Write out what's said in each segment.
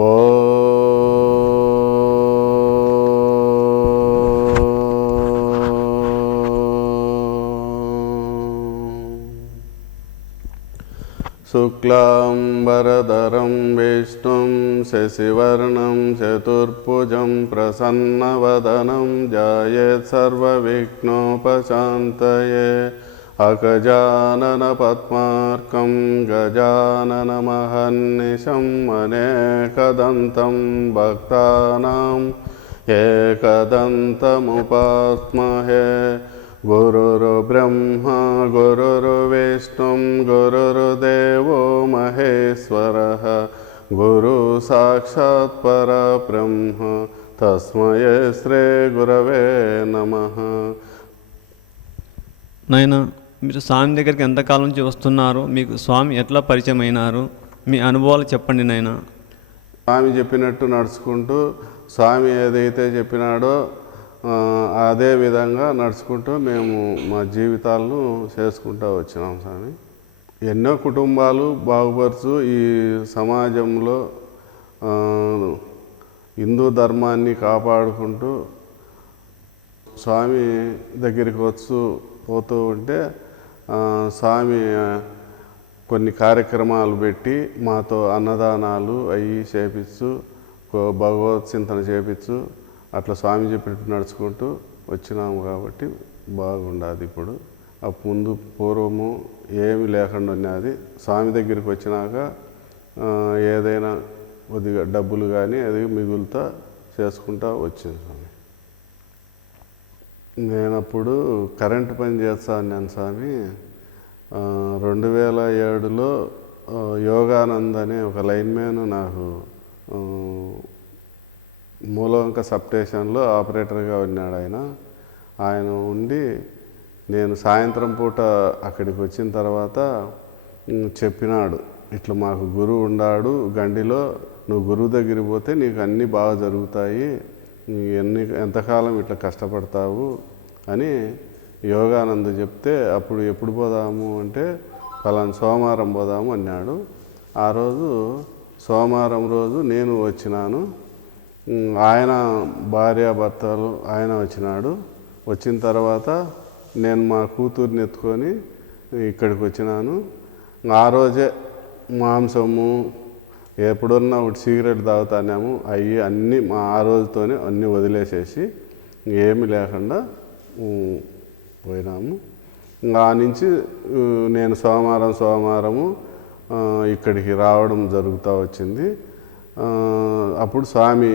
ఓ శుక్లాంబరధరం విష్ణుం శశివర్ణం చతుర్భుజం ప్రసన్నవదనం ధ్యాయేత్ సర్వవిఘ్నోపశాంతయే అగజానన పద్మార్కం గజాననమహర్నిశం అనేకదంతం భక్తానాం ఏకదంతముపాస్మహే గురుర్బ్రహ్మా గురుర్విష్ణుం గురుర్దేవో మహేశ్వరః గురు సాక్షాత్ పరబ్రహ్మ తస్మై శ్రీ గురవే నమః. నాయన, మీరు స్వామి దగ్గరికి ఎంతకాలం నుంచి వస్తున్నారు? మీకు స్వామి ఎట్లా పరిచయం అయినారు? మీ అనుభవాలు చెప్పండి నాయన. స్వామి చెప్పినట్టు నడుచుకుంటూ స్వామి ఏదైతే చెప్పినాడో అదే విధంగా నడుచుకుంటూ మేము మా జీవితాలను చేసుకుంటూ వచ్చినాం స్వామి. ఎన్నో కుటుంబాలు బాగుపరుచు ఈ సమాజంలో హిందూ ధర్మాన్ని కాపాడుకుంటూ స్వామి దగ్గరికి పోతూ ఉంటే స్వామి కొన్ని కార్యక్రమాలు పెట్టి మాతో అన్నదానాలు అవి చేపించు, భగవత్ చింతన చేపించు, అట్లా స్వామి చెప్పినట్టు నడుచుకుంటూ వచ్చినాము కాబట్టి బాగుండదు. ఇప్పుడు ముందు పూర్వము ఏమి లేకుండా ఉన్నది. స్వామి దగ్గరికి వచ్చినాక ఏదైనా కొద్దిగా డబ్బులు కానీ అది మిగులుతా చేసుకుంటా వచ్చింది స్వామి. నేను అప్పుడు కరెంటు పని చేస్తా ఉన్నాను స్వామి. 2007లో యోగానంద్ అనే ఒక లైన్మ్యాన్ నాకు మూలవంక సబ్ స్టేషన్లో ఆపరేటర్గా ఉన్నాడు. ఆయన ఉండి నేను సాయంత్రం పూట అక్కడికి వచ్చిన తర్వాత చెప్పినాడు, ఇట్లా మాకు గురువు ఉన్నాడు గండిలో, నువ్వు గురువు దగ్గరికి పోతే నీకు అన్నీ బాగా జరుగుతాయి, ఎంతకాలం ఇట్లా కష్టపడతావు అని యోగానంద్ చెప్తే, అప్పుడు ఎప్పుడు పోదాము అంటే పలానా సోమవారం పోదాము అన్నాడు. ఆ రోజు సోమవారం రోజు నేను వచ్చినాను, ఆయన భార్యాభర్తలు ఆయన వచ్చినాడు. వచ్చిన తర్వాత నేను మా కూతుర్ని ఎత్తుకొని ఇక్కడికి వచ్చినాను. ఆ రోజే మాంసము ఎప్పుడున్నా ఒకటి సిగరెట్ తాగుతానేమో అవి అన్నీ ఆ రోజుతోనే అన్నీ వదిలేసేసి ఏమీ లేకుండా పోయినాము. ఆ నుంచి నేను సోమవారము ఇక్కడికి రావడం జరుగుతూ వచ్చింది. అప్పుడు స్వామి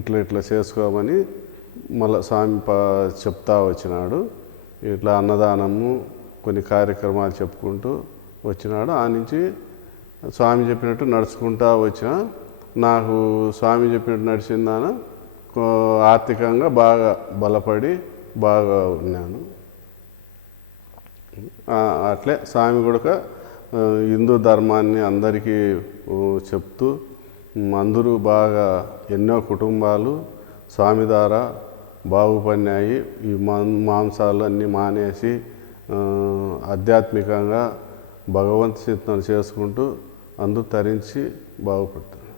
ఇట్లా చేసుకోమని మళ్ళీ స్వామి చెప్తా వచ్చినాడు. ఇట్లా అన్నదానము కొన్ని కార్యక్రమాలు చెప్పుకుంటూ వచ్చినాడు. ఆ నుంచి స్వామి చెప్పినట్టు నడుచుకుంటా వచ్చిన. నాకు స్వామి చెప్పినట్టు నడిచిందాన ఆర్థికంగా బాగా బలపడి బాగా ఉన్నాను. అట్లే స్వామి కూడా హిందూ ధర్మాన్ని అందరికీ చెప్తూ అందరూ బాగా ఎన్నో కుటుంబాలు స్వామి ద్వారా బాగుపడినాయి. ఈ మాంసాలు అన్నీ మానేసి ఆధ్యాత్మికంగా భగవంతు చింతన చేసుకుంటూ అందరూ తరించి బాగుపడతారు.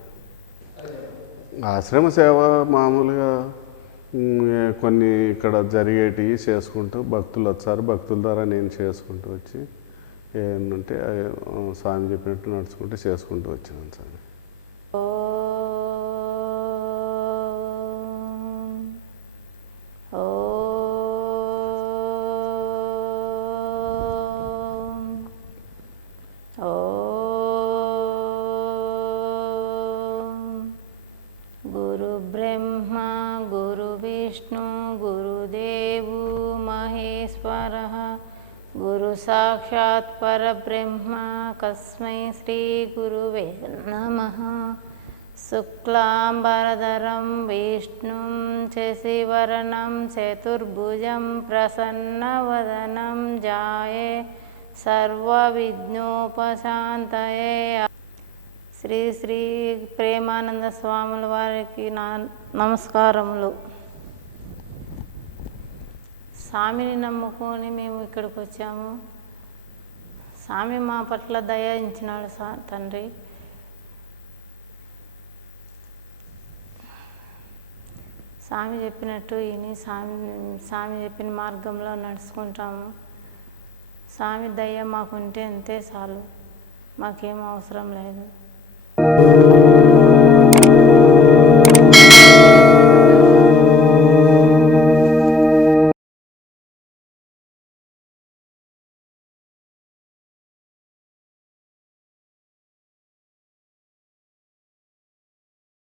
ఆశ్రమ సేవ మామూలుగా కొన్ని ఇక్కడ జరిగేటివి చేసుకుంటూ భక్తులు వచ్చారు, భక్తుల ద్వారా నేను చేసుకుంటూ వచ్చి ఏంటంటే స్వామి చెప్పినట్టు నడుచుకుంటూ చేసుకుంటూ వచ్చినాను సార్. గురుబ్రహ్మా గురువిష్ణు గురుదేవో మహేశ్వరః గురు సాక్షాత్ పరబ్రహ్మ తస్మై శ్రీ గురువే నమః. శుక్లాంబరధరం విష్ణుం శశివర్ణం చతుర్భుజం ప్రసన్నవదనం ధ్యాయే సర్వవిఘ్నోపశాంతయే. శ్రీ శ్రీ ప్రేమానంద స్వాముల వారికి నమస్కారములు. స్వామిని నమ్ముకొని మేము ఇక్కడికి వచ్చాము. స్వామి మా పట్ల దయించినాడు తండ్రి. స్వామి చెప్పినట్టు విని స్వామి చెప్పిన మార్గంలో నడుచుకుంటాము. స్వామి దయ మాకుంటే అంతే చాలు, మాకేం అవసరం లేదు.